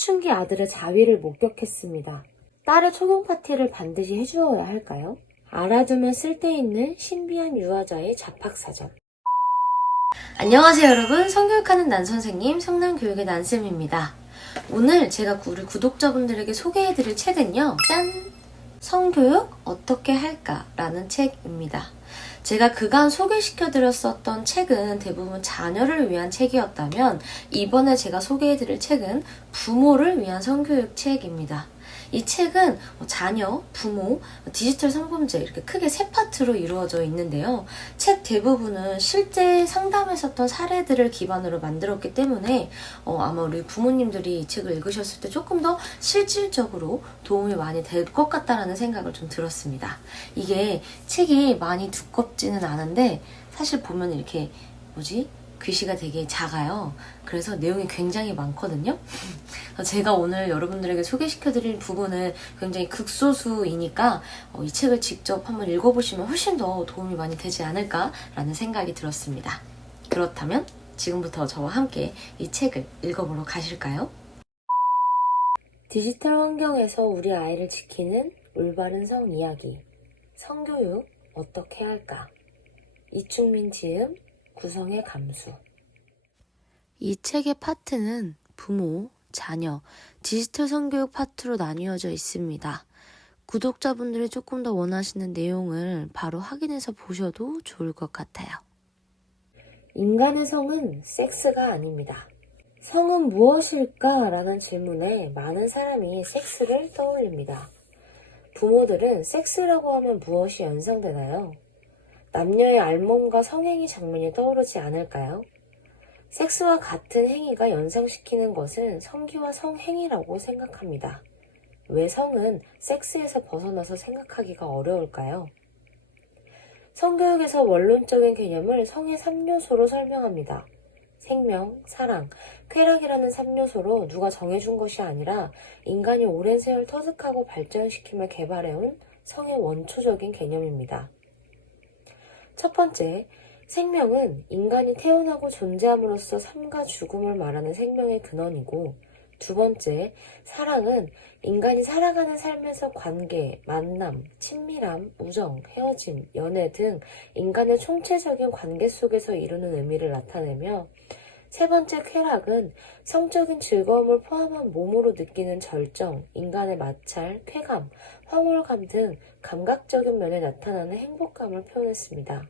사춘기 아들의 자위를 목격했습니다. 딸의 초경 파티를 반드시 해주어야 할까요? 알아두면 쓸데있는 신비한 유아자의 잡학사전. 안녕하세요 여러분, 성교육하는 난선생님 성남교육의 난쌤입니다. 오늘 제가 우리 구독자분들에게 소개해드릴 책은요, 짠! 성교육 어떻게 할까? 라는 책입니다. 제가 그간 소개시켜드렸었던 책은 대부분 자녀를 위한 책이었다면 이번에 제가 소개해드릴 책은 부모를 위한 성교육 책입니다. 이 책은 자녀, 부모, 디지털 성범죄 이렇게 크게 세 파트로 이루어져 있는데요. 책 대부분은 실제 상담했었던 사례들을 기반으로 만들었기 때문에 아마 우리 부모님들이 이 책을 읽으셨을 때 조금 더 실질적으로 도움이 많이 될 것 같다라는 생각을 좀 들었습니다. 이게 책이 많이 두껍지는 않은데 사실 보면 이렇게 글씨가 되게 작아요. 그래서 내용이 굉장히 많거든요. 제가 오늘 여러분들에게 소개시켜드릴 부분은 굉장히 극소수이니까 이 책을 직접 한번 읽어보시면 훨씬 더 도움이 많이 되지 않을까라는 생각이 들었습니다. 그렇다면 지금부터 저와 함께 이 책을 읽어보러 가실까요? 디지털 환경에서 우리 아이를 지키는 올바른 성 이야기. 성교육 어떻게 할까? 이충민 지음, 구성의 감수. 이 책의 파트는 부모, 자녀, 디지털 성교육 파트로 나뉘어져 있습니다. 구독자분들이 조금 더 원하시는 내용을 바로 확인해서 보셔도 좋을 것 같아요. 인간의 성은 섹스가 아닙니다. 성은 무엇일까? 라는 질문에 많은 사람이 섹스를 떠올립니다. 부모들은 섹스라고 하면 무엇이 연상되나요? 남녀의 알몸과 성행위 장면이 떠오르지 않을까요? 섹스와 같은 행위가 연상시키는 것은 성기와 성행위라고 생각합니다. 왜 성은 섹스에서 벗어나서 생각하기가 어려울까요? 성교육에서 원론적인 개념을 성의 3요소로 설명합니다. 생명, 사랑, 쾌락이라는 3요소로 누가 정해준 것이 아니라 인간이 오랜 세월 터득하고 발전시킴을 개발해온 성의 원초적인 개념입니다. 첫 번째, 생명은 인간이 태어나고 존재함으로써 삶과 죽음을 말하는 생명의 근원이고, 두 번째, 사랑은 인간이 살아가는 삶에서 관계, 만남, 친밀함, 우정, 헤어짐, 연애 등 인간의 총체적인 관계 속에서 이루는 의미를 나타내며, 세 번째 쾌락은 성적인 즐거움을 포함한 몸으로 느끼는 절정, 인간의 마찰, 쾌감, 황홀감 등 감각적인 면에 나타나는 행복감을 표현했습니다.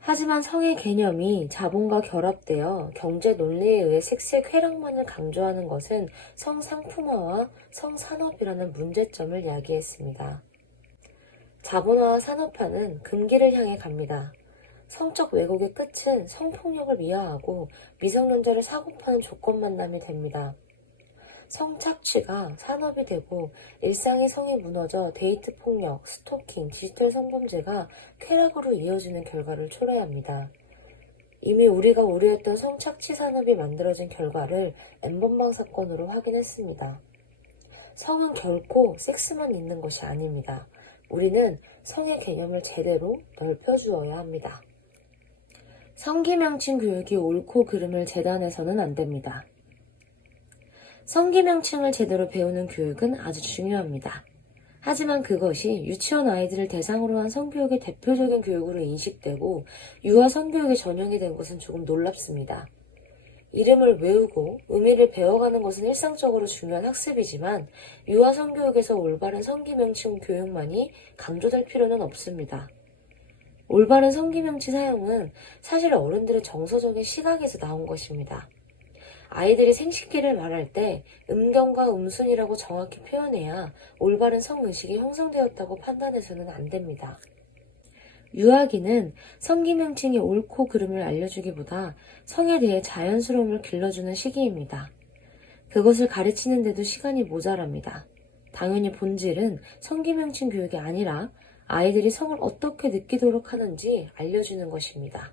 하지만 성의 개념이 자본과 결합되어 경제 논리에 의해 섹스의 쾌락만을 강조하는 것은 성상품화와 성산업이라는 문제점을 야기했습니다. 자본화와 산업화는 금기를 향해 갑니다. 성적 왜곡의 끝은 성폭력을 미화하고 미성년자를 사고파는 조건 만남이 됩니다. 성착취가 산업이 되고 일상의 성이 무너져 데이트 폭력, 스토킹, 디지털 성범죄가 쾌락으로 이어지는 결과를 초래합니다. 이미 우리가 우려했던 성착취 산업이 만들어진 결과를 N번방 사건으로 확인했습니다. 성은 결코 섹스만 있는 것이 아닙니다. 우리는 성의 개념을 제대로 넓혀주어야 합니다. 성기명칭 교육이 옳고 그름을 재단해서는 안 됩니다. 성기명칭을 제대로 배우는 교육은 아주 중요합니다. 하지만 그것이 유치원 아이들을 대상으로 한 성교육의 대표적인 교육으로 인식되고 유아 성교육의 전형이 된 것은 조금 놀랍습니다. 이름을 외우고 의미를 배워가는 것은 일상적으로 중요한 학습이지만 유아 성교육에서 올바른 성기명칭 교육만이 강조될 필요는 없습니다. 올바른 성기명칭 사용은 사실 어른들의 정서적인 시각에서 나온 것입니다. 아이들이 생식기를 말할 때 음경과 음순이라고 정확히 표현해야 올바른 성의식이 형성되었다고 판단해서는 안 됩니다. 유아기는 성기명칭이 옳고 그름을 알려주기보다 성에 대해 자연스러움을 길러주는 시기입니다. 그것을 가르치는데도 시간이 모자랍니다. 당연히 본질은 성기명칭 교육이 아니라 아이들이 성을 어떻게 느끼도록 하는지 알려주는 것입니다.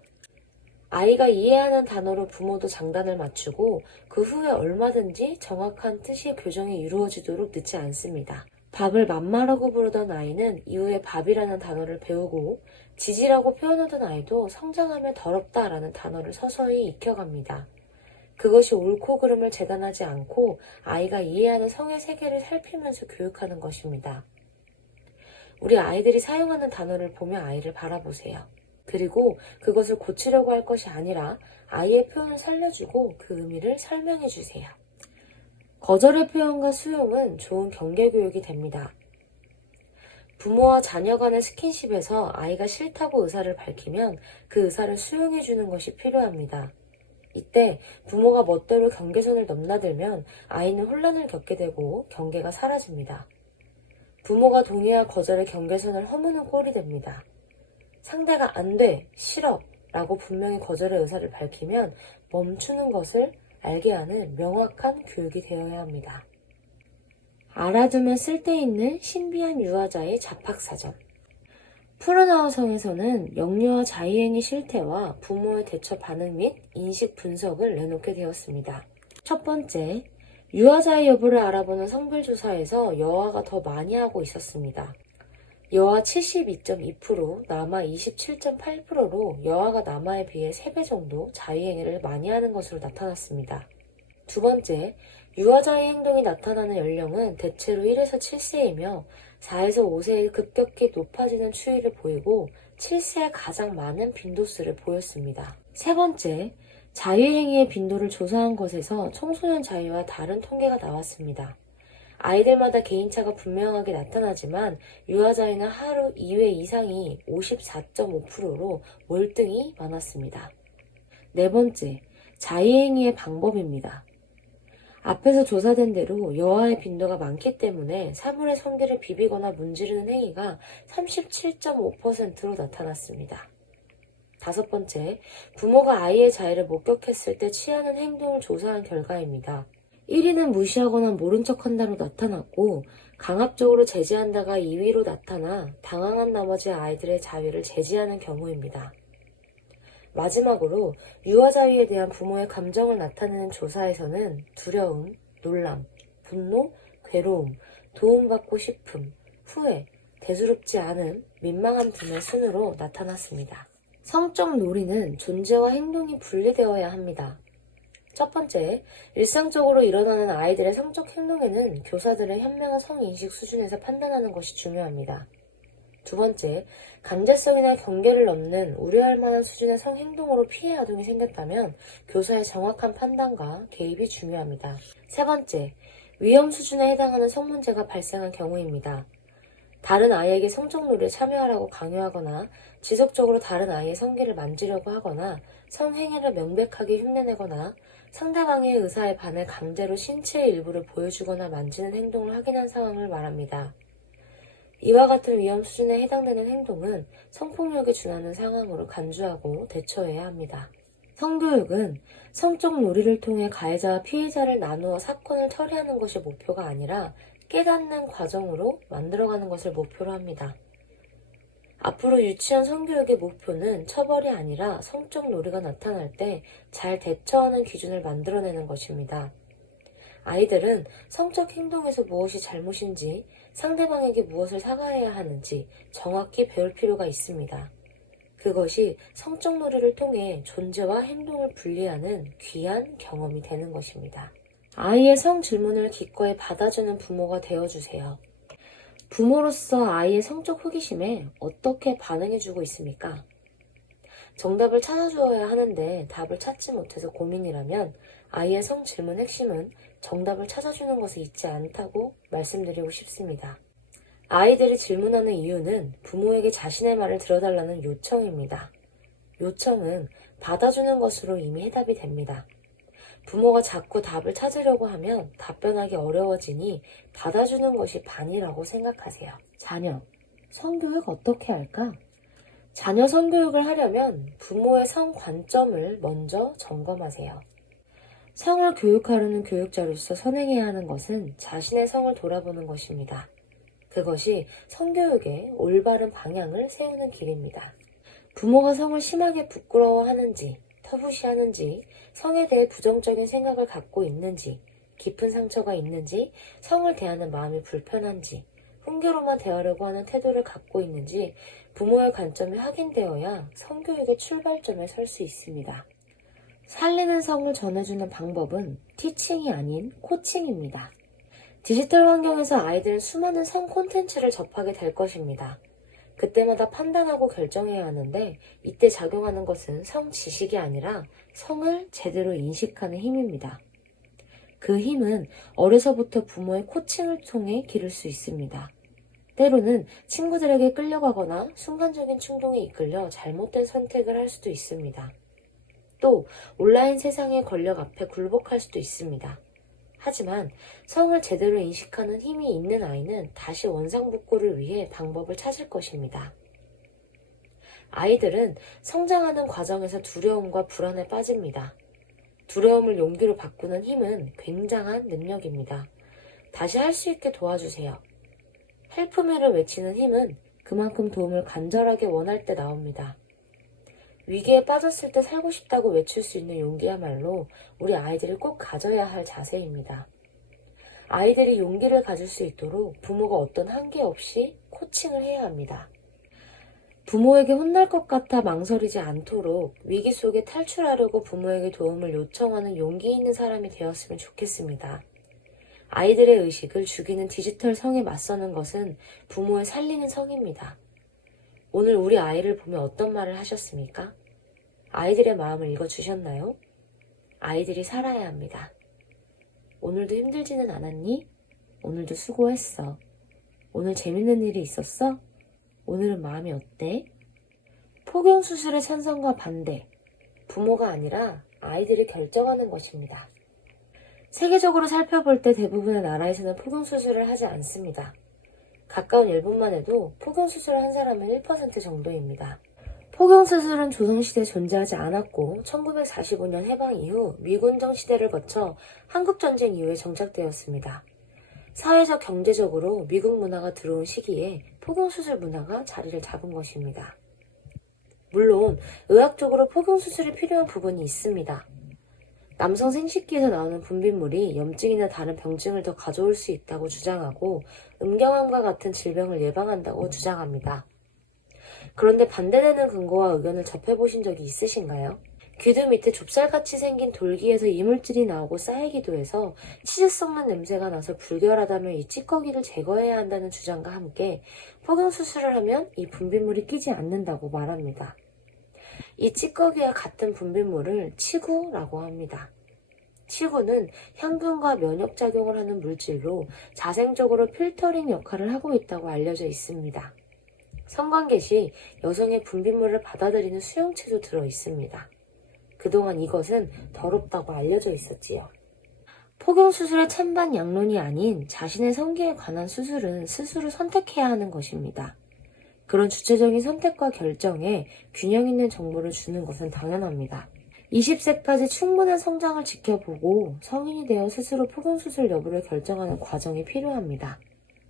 아이가 이해하는 단어로 부모도 장단을 맞추고 그 후에 얼마든지 정확한 뜻의 교정이 이루어지도록 늦지 않습니다. 밥을 맘마라고 부르던 아이는 이후에 밥이라는 단어를 배우고 지지라고 표현하던 아이도 성장하면 더럽다라는 단어를 서서히 익혀갑니다. 그것이 옳고 그름을 재단하지 않고 아이가 이해하는 성의 세계를 살피면서 교육하는 것입니다. 우리 아이들이 사용하는 단어를 보며 아이를 바라보세요. 그리고 그것을 고치려고 할 것이 아니라 아이의 표현을 살려주고 그 의미를 설명해 주세요. 거절의 표현과 수용은 좋은 경계 교육이 됩니다. 부모와 자녀 간의 스킨십에서 아이가 싫다고 의사를 밝히면 그 의사를 수용해 주는 것이 필요합니다. 이때 부모가 멋대로 경계선을 넘나들면 아이는 혼란을 겪게 되고 경계가 사라집니다. 부모가 동의와 거절의 경계선을 허무는 꼴이 됩니다. 상대가 안 돼, 싫어 라고 분명히 거절의 의사를 밝히면 멈추는 것을 알게 하는 명확한 교육이 되어야 합니다. 알아두면 쓸데있는 신비한 유아자의 잡학사전. 푸른아우성에서는 영유아 자의행위 실태와 부모의 대처 반응 및 인식 분석을 내놓게 되었습니다. 첫 번째, 유아자의 여부를 알아보는 성별조사에서 여아가 더 많이 하고 있었습니다. 여아 72.2%, 남아 27.8%로 여아가 남아에 비해 3배 정도 자의행위를 많이 하는 것으로 나타났습니다. 두 번째, 유아자의 행동이 나타나는 연령은 대체로 1에서 7세이며 4에서 5세에 급격히 높아지는 추이를 보이고 7세에 가장 많은 빈도수를 보였습니다. 세 번째, 자유행위의 빈도를 조사한 것에서 청소년 자유와 다른 통계가 나왔습니다. 아이들마다 개인차가 분명하게 나타나지만 유아자유는 하루 2회 이상이 54.5%로 월등히 많았습니다. 네 번째, 자의행위의 방법입니다. 앞에서 조사된 대로 여아의 빈도가 많기 때문에 사물의 성기를 비비거나 문지르는 행위가 37.5%로 나타났습니다. 다섯 번째, 부모가 아이의 자의를 목격했을 때 취하는 행동을 조사한 결과입니다. 1위는 무시하거나 모른 척한다로 나타났고 강압적으로 제지한다가 2위로 나타나 당황한 나머지 아이들의 자위를 제지하는 경우입니다. 마지막으로 유아자위에 대한 부모의 감정을 나타내는 조사에서는 두려움, 놀람, 분노, 괴로움, 도움받고 싶음, 후회, 대수롭지 않음, 민망함 등의 순으로 나타났습니다. 성적 놀이는 존재와 행동이 분리되어야 합니다. 첫 번째, 일상적으로 일어나는 아이들의 성적 행동에는 교사들의 현명한 성인식 수준에서 판단하는 것이 중요합니다. 두 번째, 강제성이나 경계를 넘는 우려할 만한 수준의 성행동으로 피해 아동이 생겼다면 교사의 정확한 판단과 개입이 중요합니다. 세 번째, 위험 수준에 해당하는 성문제가 발생한 경우입니다. 다른 아이에게 성적놀이에 참여하라고 강요하거나 지속적으로 다른 아이의 성기를 만지려고 하거나 성행위를 명백하게 흉내내거나 상대방의 의사에 반해 강제로 신체의 일부를 보여주거나 만지는 행동을 확인한 상황을 말합니다. 이와 같은 위험 수준에 해당되는 행동은 성폭력에 준하는 상황으로 간주하고 대처해야 합니다. 성교육은 성적 놀이를 통해 가해자와 피해자를 나누어 사건을 처리하는 것이 목표가 아니라 깨닫는 과정으로 만들어가는 것을 목표로 합니다. 앞으로 유치원 성교육의 목표는 처벌이 아니라 성적 놀이가 나타날 때 잘 대처하는 기준을 만들어내는 것입니다. 아이들은 성적 행동에서 무엇이 잘못인지, 상대방에게 무엇을 사과해야 하는지 정확히 배울 필요가 있습니다. 그것이 성적 놀이를 통해 존재와 행동을 분리하는 귀한 경험이 되는 것입니다. 아이의 성 질문을 기꺼이 받아주는 부모가 되어주세요. 부모로서 아이의 성적 호기심에 어떻게 반응해주고 있습니까? 정답을 찾아주어야 하는데 답을 찾지 못해서 고민이라면 아이의 성 질문 핵심은 정답을 찾아주는 것에 있지 않다고 말씀드리고 싶습니다. 아이들이 질문하는 이유는 부모에게 자신의 말을 들어달라는 요청입니다. 요청은 받아주는 것으로 이미 해답이 됩니다. 부모가 자꾸 답을 찾으려고 하면 답변하기 어려워지니 받아주는 것이 반이라고 생각하세요. 자녀, 성교육 어떻게 할까? 자녀 성교육을 하려면 부모의 성 관점을 먼저 점검하세요. 성을 교육하려는 교육자로서 선행해야 하는 것은 자신의 성을 돌아보는 것입니다. 그것이 성교육의 올바른 방향을 세우는 길입니다. 부모가 성을 심하게 부끄러워하는지, 터부시하는지, 성에 대해 부정적인 생각을 갖고 있는지, 깊은 상처가 있는지, 성을 대하는 마음이 불편한지, 훈계로만 대하려고 하는 태도를 갖고 있는지 부모의 관점이 확인되어야 성교육의 출발점에 설 수 있습니다. 살리는 성을 전해주는 방법은 티칭이 아닌 코칭입니다. 디지털 환경에서 아이들은 수많은 성 콘텐츠를 접하게 될 것입니다. 그때마다 판단하고 결정해야 하는데 이때 작용하는 것은 성 지식이 아니라 성을 제대로 인식하는 힘입니다. 그 힘은 어려서부터 부모의 코칭을 통해 기를 수 있습니다. 때로는 친구들에게 끌려가거나 순간적인 충동에 이끌려 잘못된 선택을 할 수도 있습니다. 또 온라인 세상의 권력 앞에 굴복할 수도 있습니다. 하지만 성을 제대로 인식하는 힘이 있는 아이는 다시 원상복구를 위해 방법을 찾을 것입니다. 아이들은 성장하는 과정에서 두려움과 불안에 빠집니다. 두려움을 용기로 바꾸는 힘은 굉장한 능력입니다. 다시 할 수 있게 도와주세요. 헬프미를 외치는 힘은 그만큼 도움을 간절하게 원할 때 나옵니다. 위기에 빠졌을 때 살고 싶다고 외칠 수 있는 용기야말로 우리 아이들이 꼭 가져야 할 자세입니다. 아이들이 용기를 가질 수 있도록 부모가 어떤 한계 없이 코칭을 해야 합니다. 부모에게 혼날 것 같아 망설이지 않도록 위기 속에 탈출하려고 부모에게 도움을 요청하는 용기 있는 사람이 되었으면 좋겠습니다. 아이들의 의식을 죽이는 디지털 성에 맞서는 것은 부모의 살리는 성입니다. 오늘 우리 아이를 보며 어떤 말을 하셨습니까? 아이들의 마음을 읽어주셨나요? 아이들이 살아야 합니다. 오늘도 힘들지는 않았니? 오늘도 수고했어. 오늘 재밌는 일이 있었어? 오늘은 마음이 어때? 포경수술의 찬성과 반대. 부모가 아니라 아이들이 결정하는 것입니다. 세계적으로 살펴볼 때 대부분의 나라에서는 포경수술을 하지 않습니다. 가까운 일본만 해도 포경수술을 한 사람은 1% 정도입니다. 포경수술은 조선시대에 존재하지 않았고 1945년 해방 이후 미군정 시대를 거쳐 한국전쟁 이후에 정착되었습니다. 사회적 경제적으로 미국 문화가 들어온 시기에 포경수술 문화가 자리를 잡은 것입니다. 물론 의학적으로 포경수술이 필요한 부분이 있습니다. 남성 생식기에서 나오는 분비물이 염증이나 다른 병증을 더 가져올 수 있다고 주장하고 음경암과 같은 질병을 예방한다고 주장합니다. 그런데 반대되는 근거와 의견을 접해보신 적이 있으신가요? 귀두 밑에 좁쌀같이 생긴 돌기에서 이물질이 나오고 쌓이기도 해서 치즈 썩는 냄새가 나서 불결하다며 이 찌꺼기를 제거해야 한다는 주장과 함께 포경수술을 하면 이 분비물이 끼지 않는다고 말합니다. 이 찌꺼기와 같은 분비물을 치구라고 합니다. 치구는 향균과 면역작용을 하는 물질로 자생적으로 필터링 역할을 하고 있다고 알려져 있습니다. 성관계 시 여성의 분비물을 받아들이는 수용체도 들어 있습니다. 그동안 이것은 더럽다고 알려져 있었지요. 포경수술의 찬반 양론이 아닌 자신의 성기에 관한 수술은 스스로 선택해야 하는 것입니다. 그런 주체적인 선택과 결정에 균형 있는 정보를 주는 것은 당연합니다. 20세까지 충분한 성장을 지켜보고 성인이 되어 스스로 포경수술 여부를 결정하는 과정이 필요합니다.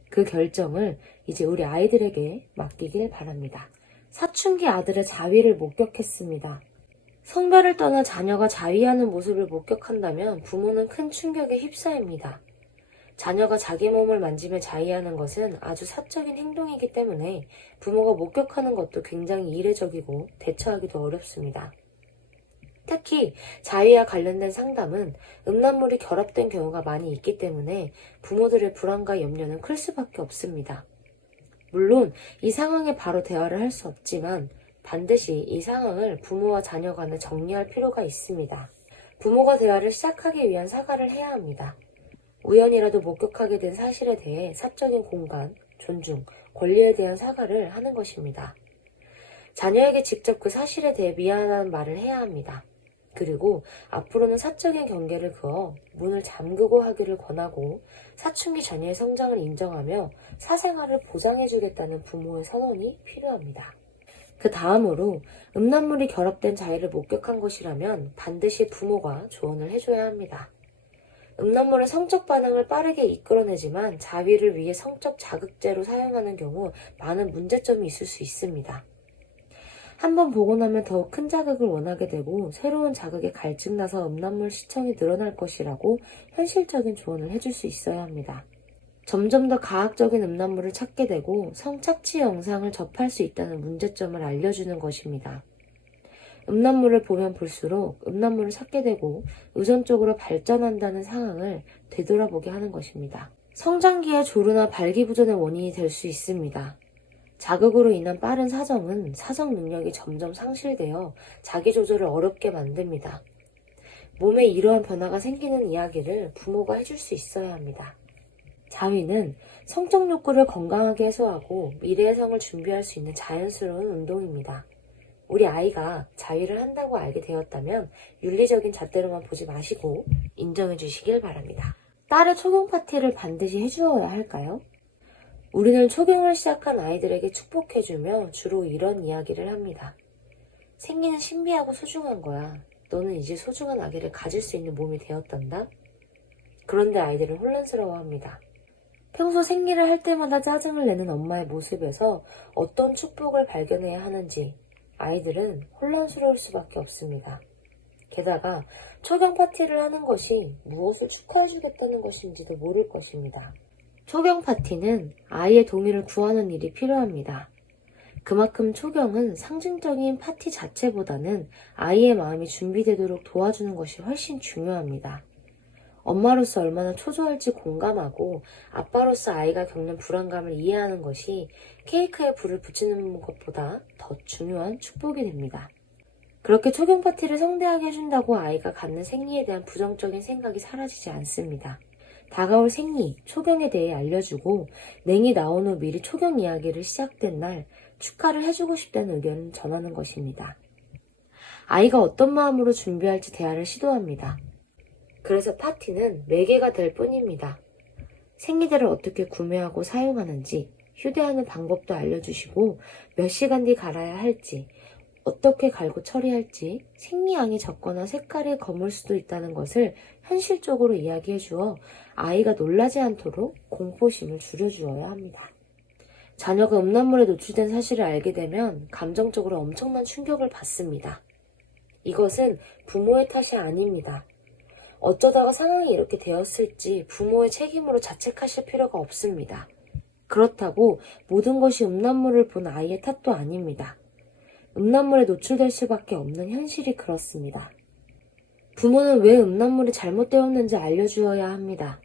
그 결정을 이제 우리 아이들에게 맡기길 바랍니다. 사춘기 아들의 자위를 목격했습니다. 성별을 떠나 자녀가 자위하는 모습을 목격한다면 부모는 큰 충격에 휩싸입니다. 자녀가 자기 몸을 만지며 자위하는 것은 아주 사적인 행동이기 때문에 부모가 목격하는 것도 굉장히 이례적이고 대처하기도 어렵습니다. 특히 자위와 관련된 상담은 음란물이 결합된 경우가 많이 있기 때문에 부모들의 불안과 염려는 클 수밖에 없습니다. 물론 이 상황에 바로 대화를 할 수 없지만 반드시 이 상황을 부모와 자녀 간에 정리할 필요가 있습니다. 부모가 대화를 시작하기 위한 사과를 해야 합니다. 우연이라도 목격하게 된 사실에 대해 사적인 공간, 존중, 권리에 대한 사과를 하는 것입니다. 자녀에게 직접 그 사실에 대해 미안하다는 말을 해야 합니다. 그리고 앞으로는 사적인 경계를 그어 문을 잠그고 하기를 권하고 사춘기 자녀의 성장을 인정하며 사생활을 보장해주겠다는 부모의 선언이 필요합니다. 그 다음으로 음란물이 결합된 자위를 목격한 것이라면 반드시 부모가 조언을 해줘야 합니다. 음란물은 성적 반응을 빠르게 이끌어내지만 자위를 위해 성적 자극제로 사용하는 경우 많은 문제점이 있을 수 있습니다. 한번 보고 나면 더욱 큰 자극을 원하게 되고 새로운 자극에 갈증나서 음란물 시청이 늘어날 것이라고 현실적인 조언을 해줄 수 있어야 합니다. 점점 더 가학적인 음란물을 찾게 되고 성착취 영상을 접할 수 있다는 문제점을 알려주는 것입니다. 음란물을 보면 볼수록 음란물을 찾게 되고 의존적으로 발전한다는 상황을 되돌아보게 하는 것입니다. 성장기의 조루나 발기부전의 원인이 될 수 있습니다. 자극으로 인한 빠른 사정은 사정 능력이 점점 상실되어 자기 조절을 어렵게 만듭니다. 몸에 이러한 변화가 생기는 이야기를 부모가 해줄 수 있어야 합니다. 자위는 성적 욕구를 건강하게 해소하고 미래의 성을 준비할 수 있는 자연스러운 운동입니다. 우리 아이가 자위를 한다고 알게 되었다면 윤리적인 잣대로만 보지 마시고 인정해 주시길 바랍니다. 딸의 초경 파티를 반드시 해주어야 할까요? 우리는 초경을 시작한 아이들에게 축복해주며 주로 이런 이야기를 합니다. 생리는 신비하고 소중한 거야. 너는 이제 소중한 아기를 가질 수 있는 몸이 되었단다. 그런데 아이들은 혼란스러워합니다. 평소 생리를 할 때마다 짜증을 내는 엄마의 모습에서 어떤 축복을 발견해야 하는지 아이들은 혼란스러울 수밖에 없습니다. 게다가 초경 파티를 하는 것이 무엇을 축하해주겠다는 것인지도 모를 것입니다. 초경 파티는 아이의 동의를 구하는 일이 필요합니다. 그만큼 초경은 상징적인 파티 자체보다는 아이의 마음이 준비되도록 도와주는 것이 훨씬 중요합니다. 엄마로서 얼마나 초조할지 공감하고 아빠로서 아이가 겪는 불안감을 이해하는 것이 케이크에 불을 붙이는 것보다 더 중요한 축복이 됩니다. 그렇게 초경 파티를 성대하게 해준다고 아이가 갖는 생리에 대한 부정적인 생각이 사라지지 않습니다. 다가올 생리, 초경에 대해 알려주고 냉이 나온 후 미리 초경 이야기를 시작된 날 축하를 해주고 싶다는 의견을 전하는 것입니다. 아이가 어떤 마음으로 준비할지 대화를 시도합니다. 그래서 파티는 매개가 될 뿐입니다. 생리대를 어떻게 구매하고 사용하는지, 휴대하는 방법도 알려주시고 몇 시간 뒤 갈아야 할지, 어떻게 갈고 처리할지, 생리양이 적거나 색깔이 검을 수도 있다는 것을 현실적으로 이야기해 주어 아이가 놀라지 않도록 공포심을 줄여주어야 합니다. 자녀가 음란물에 노출된 사실을 알게 되면 감정적으로 엄청난 충격을 받습니다. 이것은 부모의 탓이 아닙니다. 어쩌다가 상황이 이렇게 되었을지 부모의 책임으로 자책하실 필요가 없습니다. 그렇다고 모든 것이 음란물을 본 아이의 탓도 아닙니다. 음란물에 노출될 수밖에 없는 현실이 그렇습니다. 부모는 왜 음란물이 잘못되었는지 알려주어야 합니다.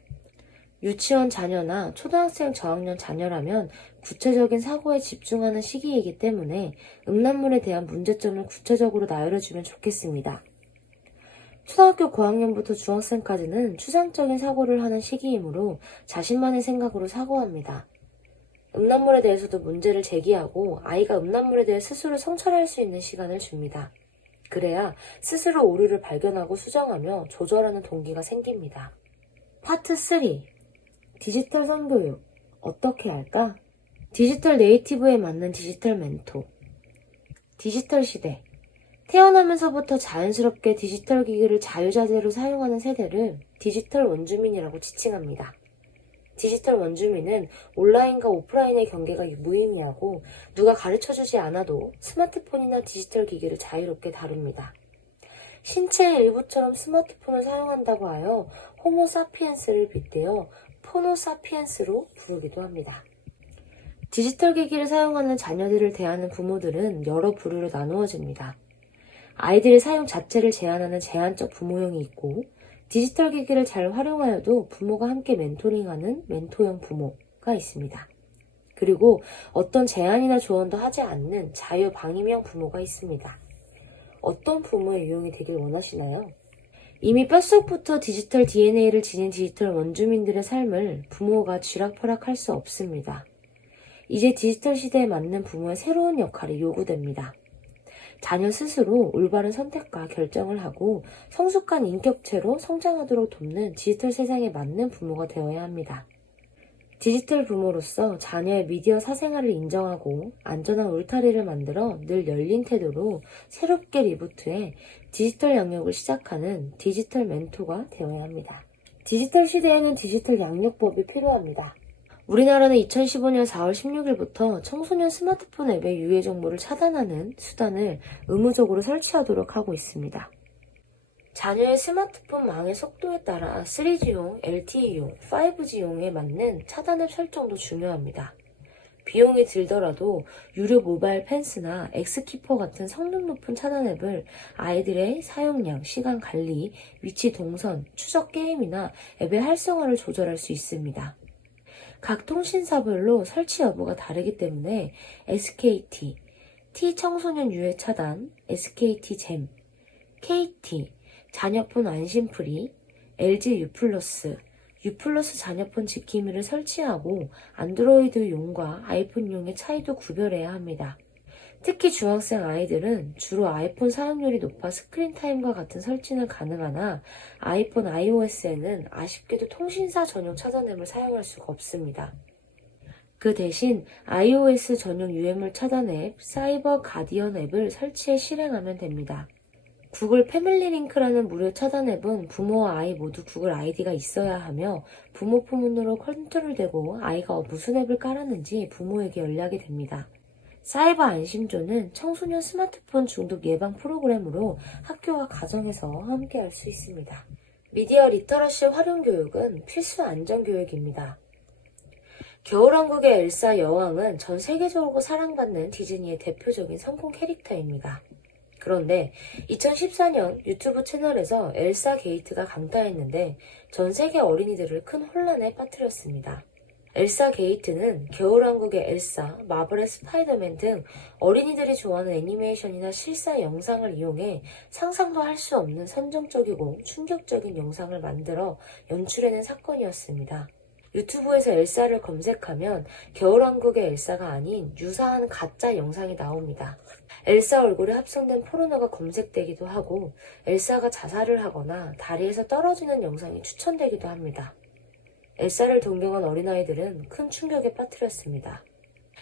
유치원 자녀나 초등학생 저학년 자녀라면 구체적인 사고에 집중하는 시기이기 때문에 음란물에 대한 문제점을 구체적으로 나열해주면 좋겠습니다. 초등학교 고학년부터 중학생까지는 추상적인 사고를 하는 시기이므로 자신만의 생각으로 사고합니다. 음란물에 대해서도 문제를 제기하고 아이가 음란물에 대해 스스로 성찰할 수 있는 시간을 줍니다. 그래야 스스로 오류를 발견하고 수정하며 조절하는 동기가 생깁니다. 파트 3. 디지털 성교육. 어떻게 할까? 디지털 네이티브에 맞는 디지털 멘토. 디지털 시대. 태어나면서부터 자연스럽게 디지털 기기를 자유자재로 사용하는 세대를 디지털 원주민이라고 지칭합니다. 디지털 원주민은 온라인과 오프라인의 경계가 무의미하고 누가 가르쳐주지 않아도 스마트폰이나 디지털 기기를 자유롭게 다룹니다. 신체의 일부처럼 스마트폰을 사용한다고 하여 호모 사피엔스를 빗대어 포노 사피엔스로 부르기도 합니다. 디지털 기기를 사용하는 자녀들을 대하는 부모들은 여러 부류로 나누어집니다. 아이들의 사용 자체를 제한하는 제한적 부모형이 있고 디지털 기기를 잘 활용하여도 부모가 함께 멘토링하는 멘토형 부모가 있습니다. 그리고 어떤 제한이나 조언도 하지 않는 자유방임형 부모가 있습니다. 어떤 부모의 유형이 되길 원하시나요? 이미 뼛속부터 디지털 DNA를 지닌 디지털 원주민들의 삶을 부모가 쥐락펴락할 수 없습니다. 이제 디지털 시대에 맞는 부모의 새로운 역할이 요구됩니다. 자녀 스스로 올바른 선택과 결정을 하고 성숙한 인격체로 성장하도록 돕는 디지털 세상에 맞는 부모가 되어야 합니다. 디지털 부모로서 자녀의 미디어 사생활을 인정하고 안전한 울타리를 만들어 늘 열린 태도로 새롭게 리부트해 디지털 영역을 시작하는 디지털 멘토가 되어야 합니다. 디지털 시대에는 디지털 양육법이 필요합니다. 우리나라는 2015년 4월 16일부터 청소년 스마트폰 앱의 유해 정보를 차단하는 수단을 의무적으로 설치하도록 하고 있습니다. 자녀의 스마트폰 망의 속도에 따라 3G용, LTE용, 5G용에 맞는 차단앱 설정도 중요합니다. 비용이 들더라도 유료 모바일 펜스나 엑스키퍼 같은 성능 높은 차단 앱을 아이들의 사용량, 시간 관리, 위치 동선, 추적 게임이나 앱의 활성화를 조절할 수 있습니다. 각 통신사별로 설치 여부가 다르기 때문에 SKT, T 청소년 유해 차단, SKT 잼, KT, 자녀폰 안심프리, LG U+, 자녀폰 지킴이를 설치하고 안드로이드용과 아이폰용의 차이도 구별해야 합니다. 특히 중학생 아이들은 주로 아이폰 사용률이 높아 스크린 타임과 같은 설치는 가능하나 아이폰 iOS에는 아쉽게도 통신사 전용 차단 앱을 사용할 수가 없습니다. 그 대신 iOS 전용 유해물 차단 앱 사이버 가디언 앱을 설치해 실행하면 됩니다. 구글 패밀리 링크라는 무료 차단 앱은 부모와 아이 모두 구글 아이디가 있어야 하며 부모 포문으로 컨트롤되고 아이가 무슨 앱을 깔았는지 부모에게 연락이 됩니다. 사이버 안심조는 청소년 스마트폰 중독 예방 프로그램으로 학교와 가정에서 함께 할 수 있습니다. 미디어 리터러시 활용 교육은 필수 안전 교육입니다. 겨울왕국의 엘사 여왕은 전 세계적으로 사랑받는 디즈니의 대표적인 성공 캐릭터입니다. 그런데 2014년 유튜브 채널에서 엘사 게이트가 강타했는데 전 세계 어린이들을 큰 혼란에 빠뜨렸습니다. 엘사 게이트는 겨울왕국의 엘사, 마블의 스파이더맨 등 어린이들이 좋아하는 애니메이션이나 실사 영상을 이용해 상상도 할 수 없는 선정적이고 충격적인 영상을 만들어 연출해낸 사건이었습니다. 유튜브에서 엘사를 검색하면 겨울왕국의 엘사가 아닌 유사한 가짜 영상이 나옵니다. 엘사 얼굴에 합성된 포르노가 검색되기도 하고 엘사가 자살을 하거나 다리에서 떨어지는 영상이 추천되기도 합니다. 엘사를 동경한 어린아이들은 큰 충격에 빠뜨렸습니다.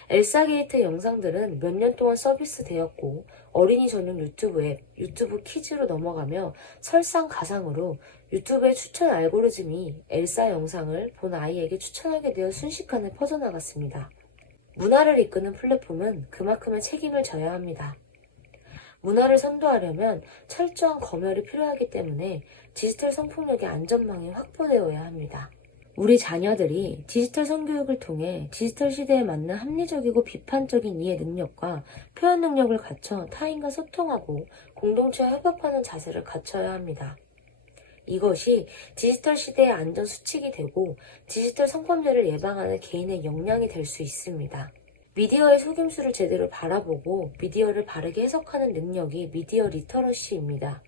엘사 게이트 영상들은 몇 년 동안 서비스되었고 어린이 전용 유튜브 앱, 유튜브 키즈로 넘어가며 설상가상으로 유튜브의 추천 알고리즘이 엘사 영상을 본 아이에게 추천하게 되어 순식간에 퍼져나갔습니다. 문화를 이끄는 플랫폼은 그만큼의 책임을 져야 합니다. 문화를 선도하려면 철저한 검열이 필요하기 때문에 디지털 성폭력의 안전망이 확보되어야 합니다. 우리 자녀들이 디지털 성교육을 통해 디지털 시대에 맞는 합리적이고 비판적인 이해 능력과 표현 능력을 갖춰 타인과 소통하고 공동체와 협업하는 자세를 갖춰야 합니다. 이것이 디지털 시대의 안전 수칙이 되고 디지털 성범죄를 예방하는 개인의 역량이 될 수 있습니다. 미디어의 속임수를 제대로 바라보고 미디어를 바르게 해석하는 능력이 미디어 리터러시입니다.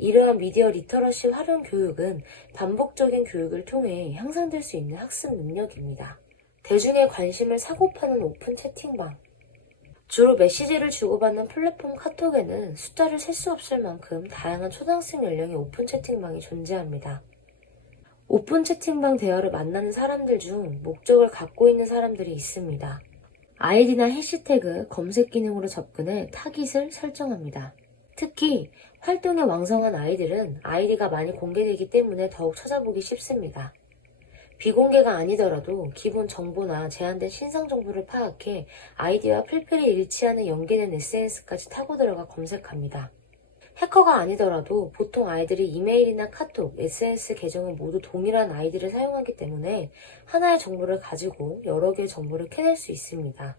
이러한 미디어 리터러시 활용 교육은 반복적인 교육을 통해 향상될 수 있는 학습 능력입니다. 대중의 관심을 사고 파는 오픈 채팅방. 주로 메시지를 주고받는 플랫폼 카톡에는 숫자를 셀 수 없을 만큼 다양한 초등학생 연령의 오픈 채팅방이 존재합니다. 오픈 채팅방 대화를 만나는 사람들 중 목적을 갖고 있는 사람들이 있습니다. 아이디나 해시태그 검색 기능으로 접근해 타깃을 설정합니다. 특히 활동에 왕성한 아이들은 아이디가 많이 공개되기 때문에 더욱 찾아보기 쉽습니다. 비공개가 아니더라도 기본 정보나 제한된 신상 정보를 파악해 아이디와 필필이 일치하는 연계된 SNS까지 타고 들어가 검색합니다. 해커가 아니더라도 보통 아이들이 이메일이나 카톡, SNS 계정은 모두 동일한 아이디를 사용하기 때문에 하나의 정보를 가지고 여러 개의 정보를 캐낼 수 있습니다.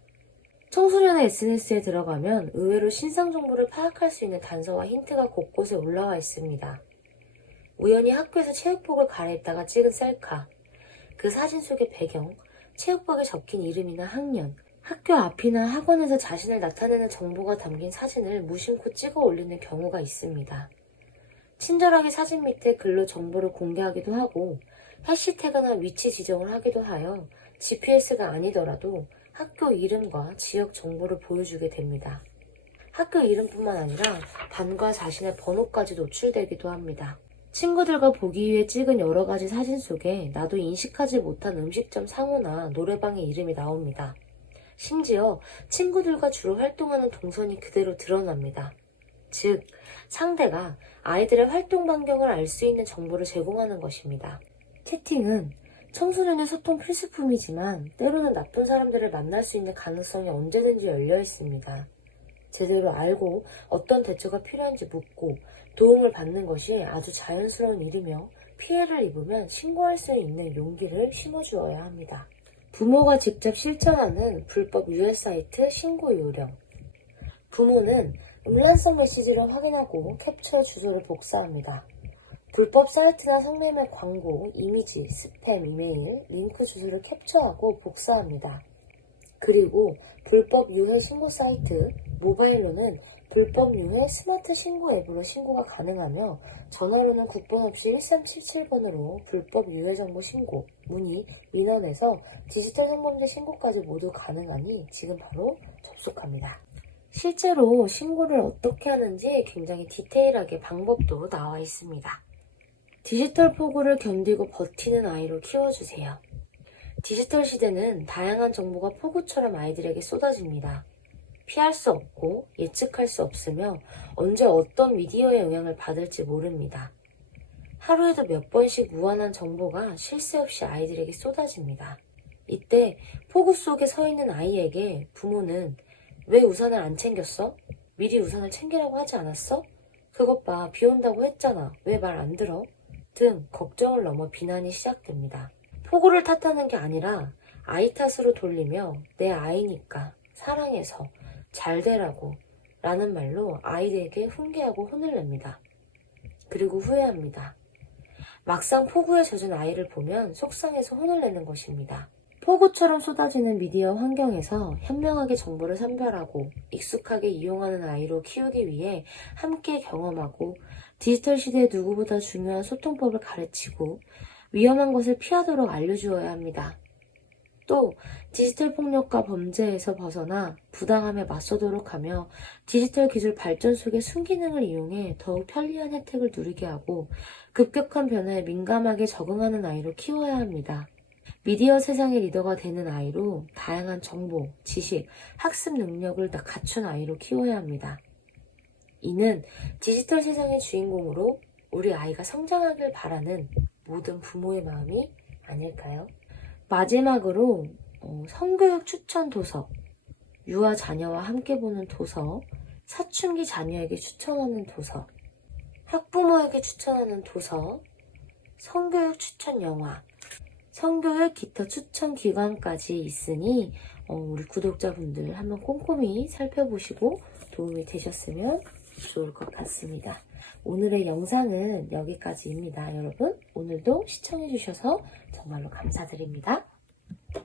청소년의 SNS에 들어가면 의외로 신상 정보를 파악할 수 있는 단서와 힌트가 곳곳에 올라와 있습니다. 우연히 학교에서 체육복을 갈아입다가 찍은 셀카, 그 사진 속의 배경, 체육복에 적힌 이름이나 학년, 학교 앞이나 학원에서 자신을 나타내는 정보가 담긴 사진을 무심코 찍어 올리는 경우가 있습니다. 친절하게 사진 밑에 글로 정보를 공개하기도 하고 해시태그나 위치 지정을 하기도 하여 GPS가 아니더라도 학교 이름과 지역 정보를 보여주게 됩니다. 학교 이름뿐만 아니라 반과 자신의 번호까지 노출되기도 합니다. 친구들과 보기 위해 찍은 여러 가지 사진 속에 나도 인식하지 못한 음식점 상호나 노래방의 이름이 나옵니다. 심지어 친구들과 주로 활동하는 동선이 그대로 드러납니다. 즉, 상대가 아이들의 활동 반경을 알 수 있는 정보를 제공하는 것입니다. 채팅은 청소년의 소통 필수품이지만 때로는 나쁜 사람들을 만날 수 있는 가능성이 언제든지 열려 있습니다. 제대로 알고 어떤 대처가 필요한지 묻고 도움을 받는 것이 아주 자연스러운 일이며 피해를 입으면 신고할 수 있는 용기를 심어주어야 합니다. 부모가 직접 실천하는 불법 유해 사이트 신고 요령. 부모는 음란성 메시지를 확인하고 캡처 주소를 복사합니다. 불법 사이트나 성매매 광고, 이미지, 스팸, 이메일, 링크 주소를 캡처하고 복사합니다. 그리고 불법 유해 신고 사이트, 모바일로는 불법 유해 스마트 신고 앱으로 신고가 가능하며 전화로는 국번 없이 1377번으로 불법 유해 정보 신고, 문의, 민원에서 디지털 성범죄 신고까지 모두 가능하니 지금 바로 접속합니다. 실제로 신고를 어떻게 하는지 굉장히 디테일하게 방법도 나와 있습니다. 디지털 폭우를 견디고 버티는 아이로 키워주세요. 디지털 시대는 다양한 정보가 폭우처럼 아이들에게 쏟아집니다. 피할 수 없고 예측할 수 없으며 언제 어떤 미디어의 영향을 받을지 모릅니다. 하루에도 몇 번씩 무한한 정보가 쉴 새 없이 아이들에게 쏟아집니다. 이때 폭우 속에 서 있는 아이에게 부모는 왜 우산을 안 챙겼어? 미리 우산을 챙기라고 하지 않았어? 그것 봐, 비 온다고 했잖아. 왜 말 안 들어? 등 걱정을 넘어 비난이 시작됩니다. 폭우를 탓하는 게 아니라 아이 탓으로 돌리며 내 아이니까 사랑해서 잘 되라고 라는 말로 아이에게 훈계하고 혼을 냅니다. 그리고 후회합니다. 막상 폭우에 젖은 아이를 보면 속상해서 혼을 내는 것입니다. 폭우처럼 쏟아지는 미디어 환경에서 현명하게 정보를 선별하고 익숙하게 이용하는 아이로 키우기 위해 함께 경험하고 디지털 시대에 누구보다 중요한 소통법을 가르치고 위험한 것을 피하도록 알려주어야 합니다. 또 디지털 폭력과 범죄에서 벗어나 부당함에 맞서도록 하며 디지털 기술 발전 속의 순기능을 이용해 더욱 편리한 혜택을 누리게 하고 급격한 변화에 민감하게 적응하는 아이로 키워야 합니다. 미디어 세상의 리더가 되는 아이로 다양한 정보, 지식, 학습 능력을 다 갖춘 아이로 키워야 합니다. 이는 디지털 세상의 주인공으로 우리 아이가 성장하길 바라는 모든 부모의 마음이 아닐까요? 마지막으로 성교육 추천 도서, 유아 자녀와 함께 보는 도서, 사춘기 자녀에게 추천하는 도서, 학부모에게 추천하는 도서, 성교육 추천 영화, 성교육 기타 추천 기관까지 있으니 우리 구독자분들 한번 꼼꼼히 살펴보시고 도움이 되셨으면 좋을 것 같습니다. 오늘의 영상은 여기까지입니다. 여러분, 오늘도 시청해주셔서 정말로 감사드립니다.